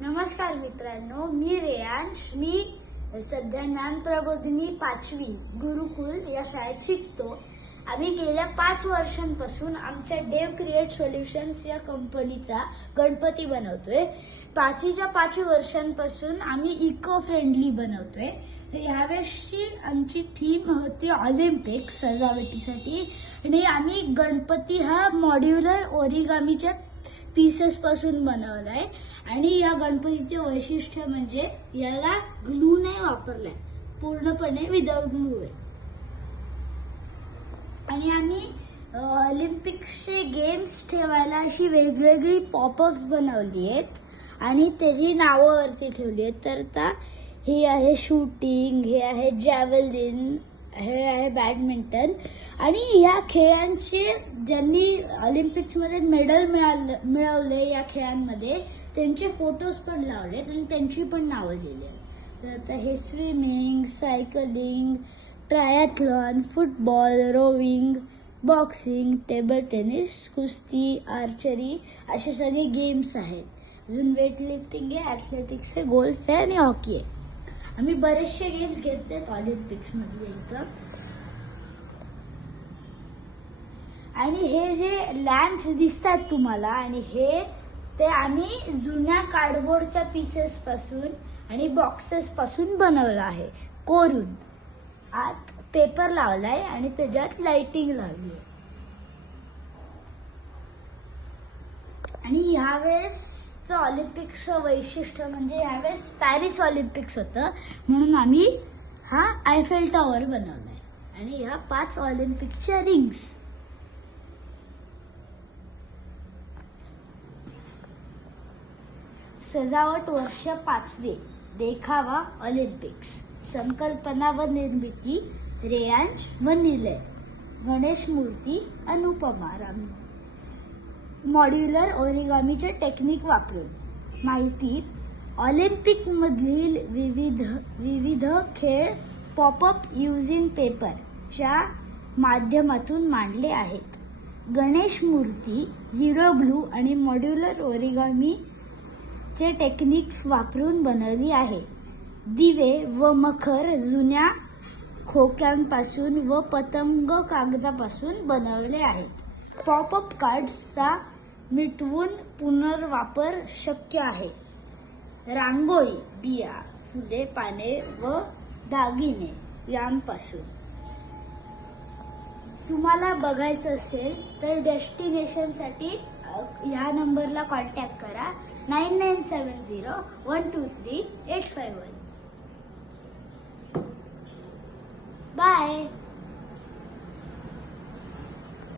नमस्कार मित्रांनो, मी रेयांश. मी सध्या ज्ञान प्रबोधिनी 5वी गुरुकुल या शाळेत शिकतो. आम्ही गेल्या 5 वर्षांपासून आमच्या डेव क्रिएट सोल्युशन्स या कंपनीचा गणपती बनवतोय. 5 वर्षांपासून आम्ही इको फ्रेंडली बनवतोय. यावेळेसची आमची थीम होती ऑलिम्पिक सजावटीसाठी आणि आम्ही गणपती हा मॉड्युलर ओरिगामीच्या पीसेस पासून बनवलाय आणि या गणपतीचे वैशिष्ट्य म्हणजे याला ग्लू नाही वापरलाय, पूर्णपणे विदाउट ग्लू आहे. आणि आम्ही ऑलिम्पिक्सचे गेम्स ठेवायला अशी वेगवेगळी पॉपअप्स बनवली आहेत आणि त्याची नावं वरती ठेवली आहेत. तर आता हे आहे शूटिंग, हे आहे जॅव्हलिन, हे आहे बॅडमिंटन. आणि या खेळांचे ज्यांनी ऑलिम्पिक्समध्ये मेडल मिळवले या खेळांमध्ये त्यांचे फोटोज पण लावलेत आणि त्यांची पण नावं लिहिली आहेत. तर आता हे swimming, cycling, triathlon, football, rowing, boxing, table tennis, कुस्ती, आर्चरी असे सगळे गेम्स आहेत. अजून वेट लिफ्टिंग आहे, ॲथलेटिक्स आहे, गोल्फ आहे आणि हॉकी आहे. आम्ही बरेचसे गेम्स घेतलेत ऑलिम्पिक्स मध्ये एकदम. आणि हे जे लॅम्प्स दिसतात तुम्हाला आणि ते आम्ही जुन्या कार्डबोर्डच्या पीसेस पासून आणि बॉक्सेस पासून बनवलं आहे, कोरून. आत पेपर लावलाय आणि त्याच्यात लाइटिंग लावली. आणि यावेळेसचं ऑलिम्पिक्सचं वैशिष्ट्य म्हणजे यावेळेस पॅरिस ऑलिम्पिक्स होतं म्हणून आम्ही हा आयफेल टॉवर बनवलाय आणि ह्या 5 ऑलिम्पिकच्या रिंग्स. सजावट वर्ष 5वे, देखावा ऑलिम्पिक्स, संकल्पना व निर्मिती रेयांश व निलय, गणेश मूर्ती अनुपमा राम, मॉड्युलर ओरिगामीचे टेक्निक वापरून. माहिती: ऑलिम्पिक मधील विविध खेळ पॉपअप युजिंग पेपर च्या माध्यमातून मांडले आहेत. गणेश मूर्ती 0 ग्लू आणि मॉड्युलर ओरिगामी चे टेक्निक्स वापरून बनवली आहे. दिवे व मखर जुन्या खोक्यांपासून व पतंग कागदापासून बनवले आहेत. पॉपअप कार्ड्सचा मिटवून पुनर्वापर शक्य आहे. रांगोळी, बिया, फुले, पाने व दागिने यांपासून. तुम्हाला बघायचं असेल तर डेस्टिनेशनसाठी ह्या नंबरला कॉन्टॅक्ट करा 9970 123 851.